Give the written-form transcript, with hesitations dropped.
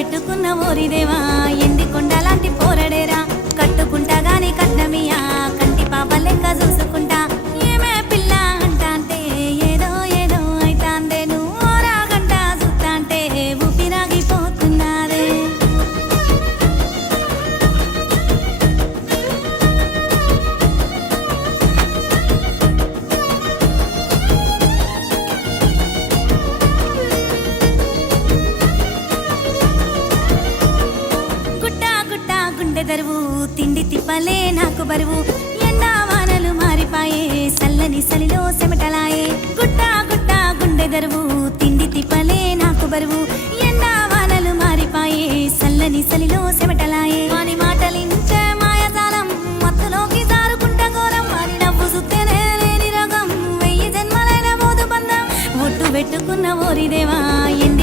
పెట్టుకున్న ఓరిదేవా ఎండి కొండలాంటి పోరడేరా కట్టుకుంటా గాని కట్నమియా కంటి పాప లెక్క చూసుకుంటా ఏమే పిల్ల అంటాంటే ఏదో ఏదో అయితాందే నువ్వు రాగంట చూస్తాంటే ఊపిరాగిపోతున్నాదే గుండె దరువు తిండి తిప్పలే నాకు బరువు ఎండా వానలు మారిపాయే సల్లని సలిలో సెమటలాయే గుట్ట గుట్ట గుండె దరువు తిండి తిప్పలే నాకు బరువు ఎండా వానలు మారిపాయే సల్లని సలిలో సెమటలాయే వాని మాటలించే మాయజాలం మత్తులోకి జారుకుంట ఘోరం వాని నవ్వు సుత్తేనే లేని రోగం 1000 జన్మలైన మోదు బంధం ఒట్టు పెట్టుకున్న ఓరిదేవా ఎండి